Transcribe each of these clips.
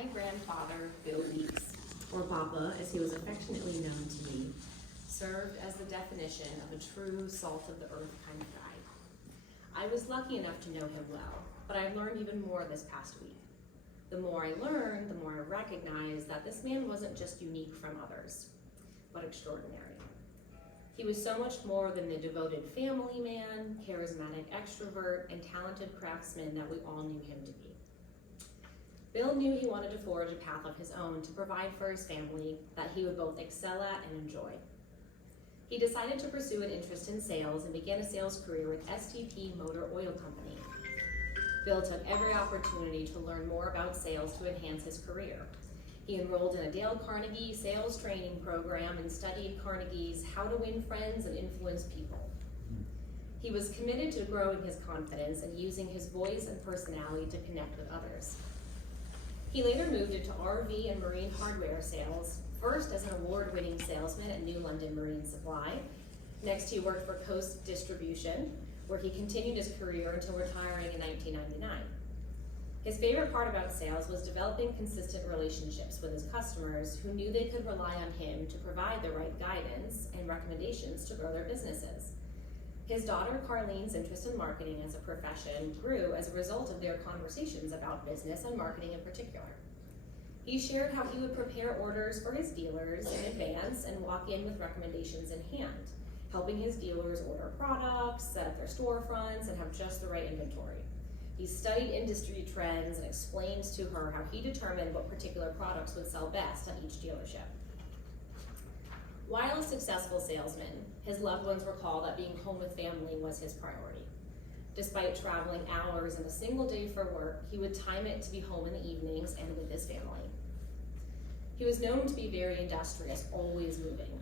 My grandfather, Bill Weeks, or Papa as he was affectionately known to me, served as the definition of a true salt of the earth kind of guy. I was lucky enough to know him well, but I've learned even more this past week. The more I learned, the more I recognized that this man wasn't just unique from others, but extraordinary. He was so much more than the devoted family man, charismatic extrovert, and talented craftsman that we all knew him to be. Bill knew he wanted to forge a path of his own to provide for his family that he would both excel at and enjoy. He decided to pursue an interest in sales and began a sales career with STP Motor Oil Company. Bill took every opportunity to learn more about sales to enhance his career. He enrolled in a Dale Carnegie sales training program and studied Carnegie's How to Win Friends and Influence People. He was committed to growing his confidence and using his voice and personality to connect with others. He later moved into RV and marine hardware sales, first as an award-winning salesman at New London Marine Supply. Next, he worked for Coast Distribution, where he continued his career until retiring in 1999. His favorite part about sales was developing consistent relationships with his customers who knew they could rely on him to provide the right guidance and recommendations to grow their businesses. His daughter Carlene's interest in marketing as a profession grew as a result of their conversations about business and marketing in particular. He shared how he would prepare orders for his dealers in advance and walk in with recommendations in hand, helping his dealers order products, set up their storefronts, and have just the right inventory. He studied industry trends and explained to her how he determined what particular products would sell best at each dealership. While a successful salesman, his loved ones recall that being home with family was his priority. Despite traveling hours in a single day for work, he would time it to be home in the evenings and with his family. He was known to be very industrious, always moving.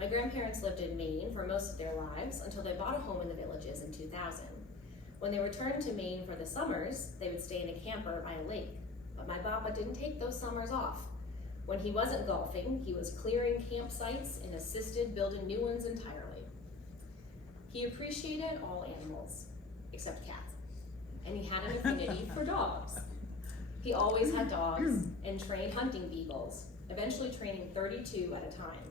My grandparents lived in Maine for most of their lives until they bought a home in the Villages in 2000. When they returned to Maine for the summers, they would stay in a camper by a lake. But my papa didn't take those summers off. When he wasn't golfing, he was clearing campsites and assisted building new ones entirely. He appreciated all animals, except cats, and he had an affinity for dogs. He always had dogs and trained hunting beagles, eventually training 32 at a time.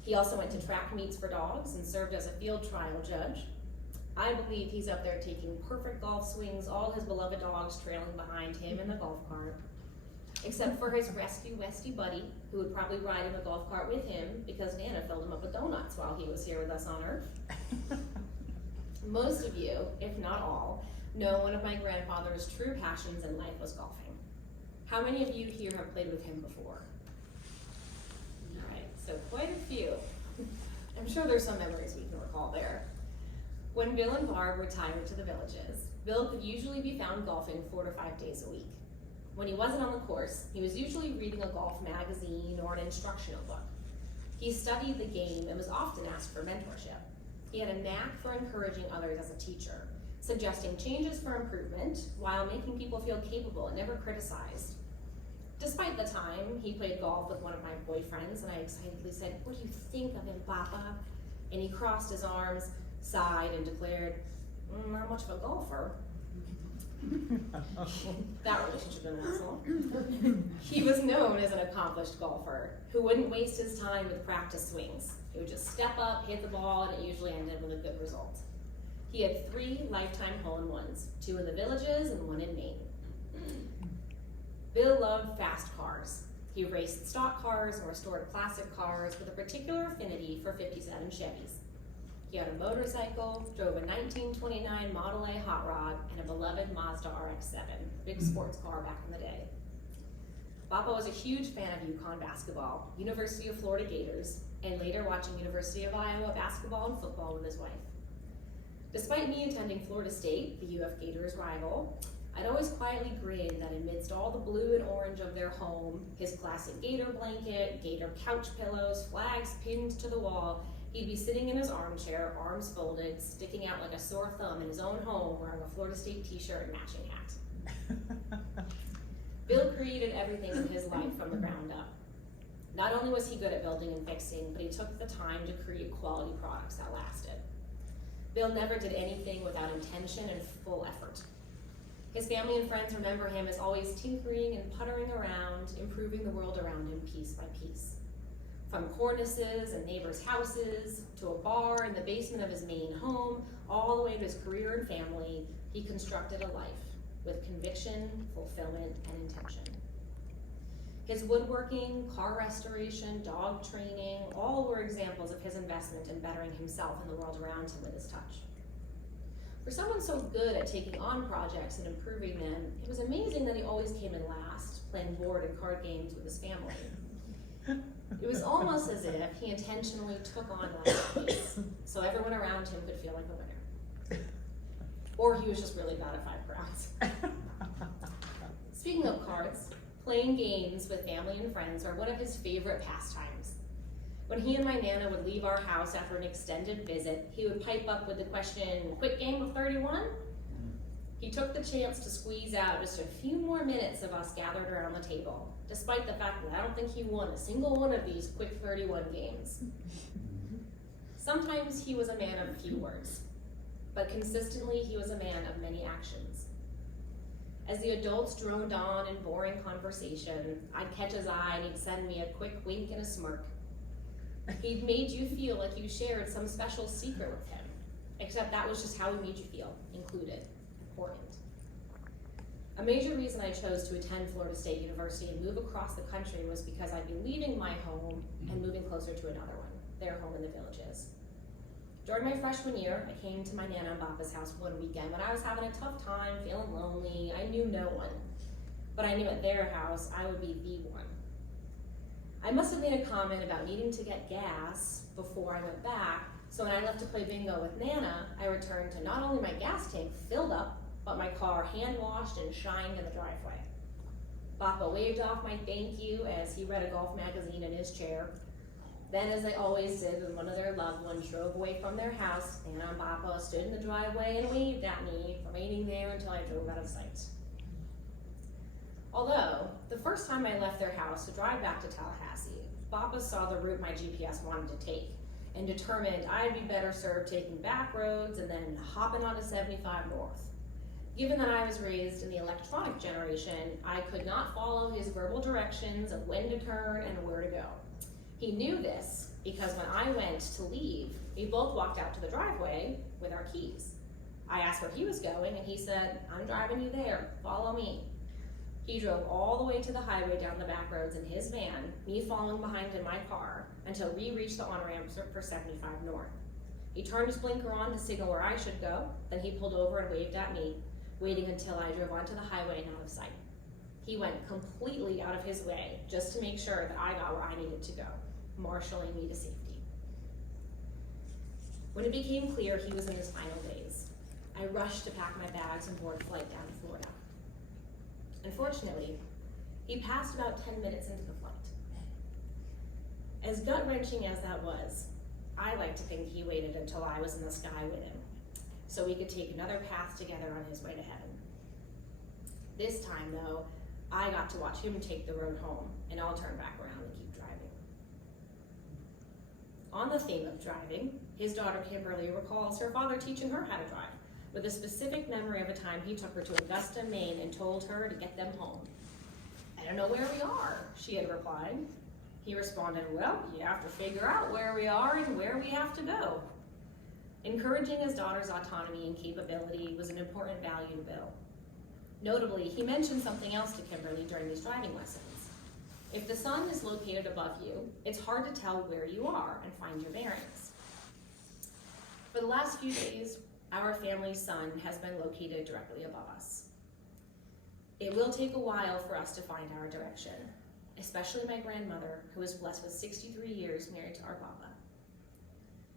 He also went to track meets for dogs and served as a field trial judge. I believe he's up there taking perfect golf swings, all his beloved dogs trailing behind him in the golf cart, except for his rescue Westie buddy, who would probably ride in the golf cart with him because Nana filled him up with donuts while he was here with us on Earth. Most of you, if not all, know one of my grandfather's true passions in life was golfing. How many of you here have played with him before? All right, so quite a few. I'm sure there's some memories we can recall there. When Bill and Barb retired to the Villages, Bill could usually be found golfing 4 to 5 days a week. When he wasn't on the course, he was usually reading a golf magazine or an instructional book. He studied the game and was often asked for mentorship. He had a knack for encouraging others as a teacher, suggesting changes for improvement while making people feel capable and never criticized. Despite the time, he played golf with one of my boyfriends, and I excitedly said, "What do you think of him, Papa?" And he crossed his arms, sighed, and declared, "Not much of a golfer." That relationship didn't last long. He was known as an accomplished golfer who wouldn't waste his time with practice swings. He would just step up, hit the ball, and it usually ended with a good result. He had 3 lifetime hole-in-ones, 2 in the Villages and 1 in Maine. Bill loved fast cars. He raced stock cars and restored classic cars with a particular affinity for 57 Chevys. He had a motorcycle, drove a 1929 Model A hot rod, and a beloved Mazda RX-7, big sports car back in the day. Papa was a huge fan of UConn basketball, University of Florida Gators, and later watching University of Iowa basketball and football with his wife. Despite me attending Florida State, the UF Gators rival, I'd always quietly grin that amidst all the blue and orange of their home, his classic Gator blanket, Gator couch pillows, flags pinned to the wall, he'd be sitting in his armchair, arms folded, sticking out like a sore thumb in his own home, wearing a Florida State t-shirt and matching hat. Bill created everything in his life from the ground up. Not only was he good at building and fixing, but he took the time to create quality products that lasted. Bill never did anything without intention and full effort. His family and friends remember him as always tinkering and puttering around, improving the world around him piece by piece. From cornices and neighbors' houses, to a bar in the basement of his main home, all the way to his career and family, he constructed a life with conviction, fulfillment, and intention. His woodworking, car restoration, dog training, all were examples of his investment in bettering himself and the world around him with his touch. For someone so good at taking on projects and improving them, it was amazing that he always came in last, playing board and card games with his family. It was almost as if he intentionally took on last place, so everyone around him could feel like a winner. Or he was just really bad at 5 crowns. Speaking of cards, playing games with family and friends are one of his favorite pastimes. When he and my Nana would leave our house after an extended visit, he would pipe up with the question, "Quick game of 31? He took the chance to squeeze out just a few more minutes of us gathered around the table, despite the fact that I don't think he won a single one of these quick 31 games. Sometimes he was a man of few words, but consistently he was a man of many actions. As the adults droned on in boring conversation, I'd catch his eye and he'd send me a quick wink and a smirk. He'd made you feel like you shared some special secret with him, except that was just how he made you feel, included, important. A major reason I chose to attend Florida State University and move across the country was because I'd be leaving my home and moving closer to another one, their home in the Villages. During my freshman year, I came to my Nana and Papa's house one weekend when I was having a tough time, feeling lonely. I knew no one, but I knew at their house I would be the one. I must have made a comment about needing to get gas before I went back, so when I left to play bingo with Nana, I returned to not only my gas tank filled up, but my car hand-washed and shined in the driveway. Papa waved off my thank you as he read a golf magazine in his chair. Then, as they always did when one of their loved ones drove away from their house, Nana and Papa stood in the driveway and waved at me, remaining there until I drove out of sight. Although, the first time I left their house to drive back to Tallahassee, Papa saw the route my GPS wanted to take and determined I'd be better served taking back roads and then hopping onto 75 North. Given that I was raised in the electronic generation, I could not follow his verbal directions of when to turn and where to go. He knew this because when I went to leave, we both walked out to the driveway with our keys. I asked where he was going and he said, "I'm driving you there, follow me." He drove all the way to the highway down the back roads in his van, me following behind in my car, until we reached the on-ramp for 75 North. He turned his blinker on to signal where I should go, then he pulled over and waved at me, waiting until I drove onto the highway and out of sight. He went completely out of his way just to make sure that I got where I needed to go, marshaling me to safety. When it became clear he was in his final days, I rushed to pack my bags and board a flight down to Florida. Unfortunately, he passed about 10 minutes into the flight. As gut-wrenching as that was, I like to think he waited until I was in the sky with him, so we could take another path together on his way to heaven. This time, though, I got to watch him take the road home, and I'll turn back around and keep driving. On the theme of driving, his daughter Kimberly recalls her father teaching her how to drive, with a specific memory of a time he took her to Augusta, Maine, and told her to get them home. "I don't know where we are," she had replied. He responded, "Well, you have to figure out where we are and where we have to go." Encouraging his daughter's autonomy and capability was an important value to Bill. Notably, he mentioned something else to Kimberly during these driving lessons. If the sun is located above you, it's hard to tell where you are and find your bearings. For the last few days, our family's sun has been located directly above us. It will take a while for us to find our direction, especially my grandmother, who was blessed with 63 years married to our Papa.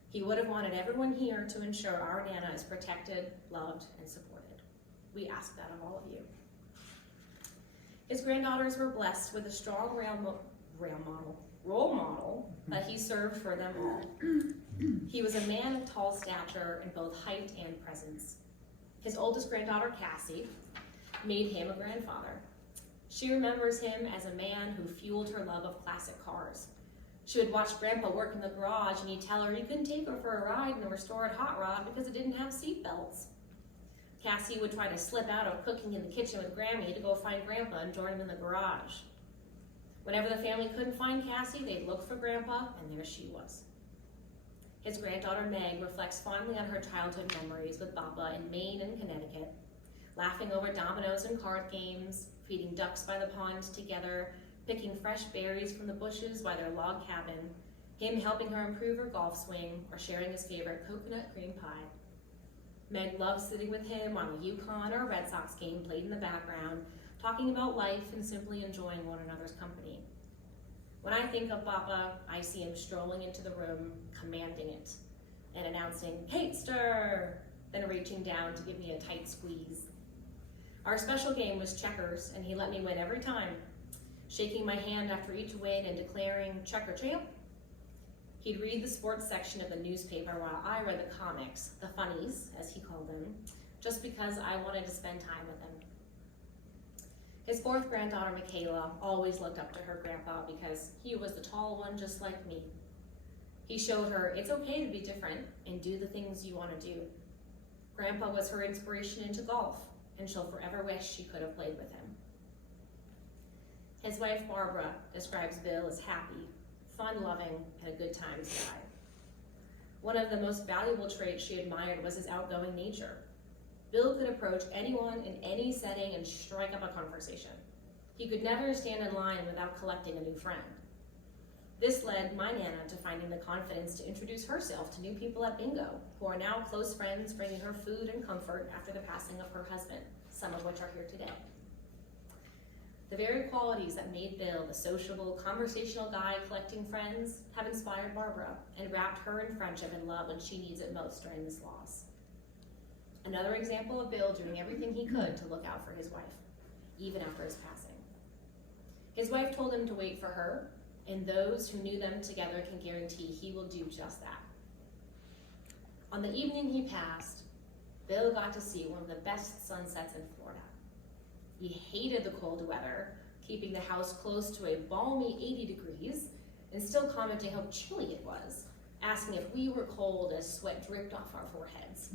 He would have wanted everyone here to ensure our Nana is protected, loved, and supported. We ask that of all of you. His granddaughters were blessed with a strong role model that he served for them all. He was a man of tall stature in both height and presence. His oldest granddaughter, Cassie, made him a grandfather. She remembers him as a man who fueled her love of classic cars. She would watch Grandpa work in the garage and he'd tell her he couldn't take her for a ride in a restored hot rod because it didn't have seat belts. Cassie would try to slip out of cooking in the kitchen with Grammy to go find Grandpa and join him in the garage. Whenever the family couldn't find Cassie, they'd look for Grandpa, and there she was. His granddaughter Meg reflects fondly on her childhood memories with Papa in Maine and Connecticut, laughing over dominoes and card games, feeding ducks by the pond together, picking fresh berries from the bushes by their log cabin, him helping her improve her golf swing, or sharing his favorite coconut cream pie. Meg loves sitting with him while a UConn or a Red Sox game played in the background, talking about life and simply enjoying one another's company. When I think of Papa, I see him strolling into the room, commanding it, and announcing, "Katester!" then reaching down to give me a tight squeeze. Our special game was checkers, and he let me win every time, shaking my hand after each win and declaring, "Checker champ." He'd read the sports section of the newspaper while I read the comics, the funnies, as he called them, just because I wanted to spend time with him. His fourth granddaughter, Michaela, always looked up to her grandpa because he was the tall one just like me. He showed her it's okay to be different and do the things you want to do. Grandpa was her inspiration into golf, and she'll forever wish she could have played with him. His wife, Barbara, describes Bill as happy, fun-loving, and a good times guy. One of the most valuable traits she admired was his outgoing nature. Bill could approach anyone in any setting and strike up a conversation. He could never stand in line without collecting a new friend. This led my Nana to finding the confidence to introduce herself to new people at bingo, who are now close friends, bringing her food and comfort after the passing of her husband, some of which are here today. The very qualities that made Bill the sociable, conversational guy collecting friends have inspired Barbara and wrapped her in friendship and love when she needs it most during this loss. Another example of Bill doing everything he could to look out for his wife, even after his passing. His wife told him to wait for her, and those who knew them together can guarantee he will do just that. On the evening he passed, Bill got to see one of the best sunsets in Florida. He hated the cold weather, keeping the house close to a balmy 80 degrees, and still commenting how chilly it was, asking if we were cold as sweat dripped off our foreheads.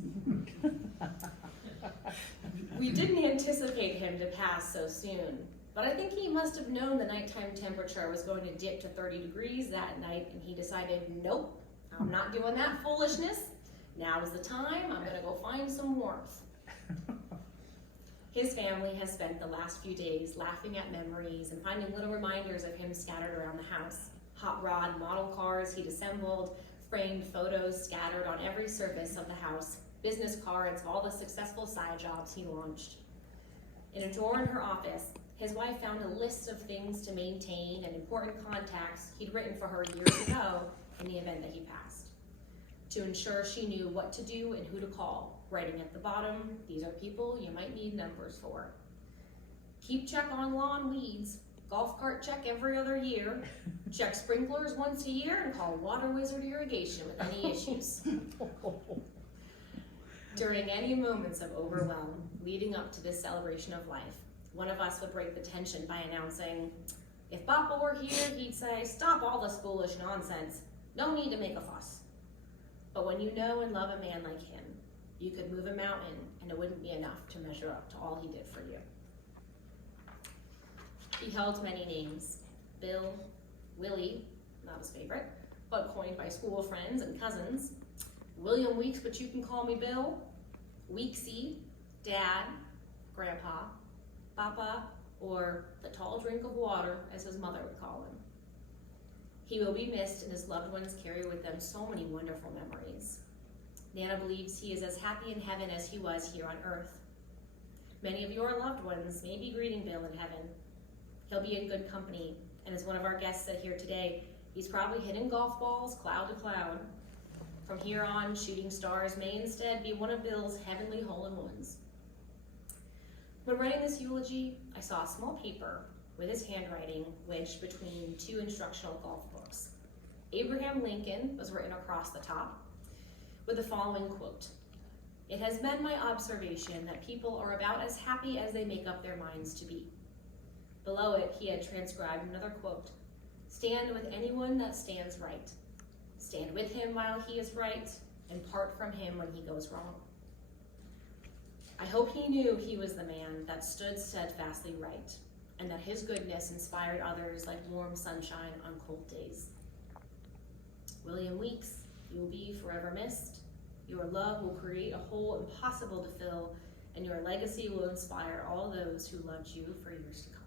We didn't anticipate him to pass so soon, but I think he must have known the nighttime temperature was going to dip to 30 degrees that night, and he decided, nope, I'm not doing that foolishness. Now is the time, I'm gonna go find some warmth. His family has spent the last few days laughing at memories and finding little reminders of him scattered around the house. Hot rod model cars he'd assembled, framed photos scattered on every surface of the house, business cards of all the successful side jobs he launched. In a drawer in her office, his wife found a list of things to maintain and important contacts he'd written for her years ago in the event that he passed, to ensure she knew what to do and who to call, writing at the bottom, these are people you might need numbers for. Keep check on lawn weeds, golf cart check every other year, check sprinklers once a year, and call Water Wizard Irrigation with any issues. During any moments of overwhelm leading up to this celebration of life, one of us would break the tension by announcing, if Papa were here, he'd say, stop all this foolish nonsense. No need to make a fuss. But when you know and love a man like him, you could move a mountain and it wouldn't be enough to measure up to all he did for you. He held many names. Bill, Willie, not his favorite, but coined by school friends and cousins. William Weeks, but you can call me Bill. Weeksy, Dad, Grandpa, Papa, or the tall drink of water, as his mother would call him. He will be missed, and his loved ones carry with them so many wonderful memories. Nana believes he is as happy in heaven as he was here on earth. Many of your loved ones may be greeting Bill in heaven. He'll be in good company, and as one of our guests said here today, he's probably hitting golf balls cloud to cloud. From here on, shooting stars may instead be one of Bill's heavenly hole-in-ones. When writing this eulogy, I saw a small paper with his handwriting wedged between two instructional golf books. Abraham Lincoln was written across the top with the following quote: "It has been my observation that people are about as happy as they make up their minds to be." Below it, he had transcribed another quote: "Stand with anyone that stands right. Stand with him while he is right, and part from him when he goes wrong." I hope he knew he was the man that stood steadfastly right, and that his goodness inspired others like warm sunshine on cold days. William Weeks, you will be forever missed. Your love will create a hole impossible to fill, and your legacy will inspire all those who loved you for years to come.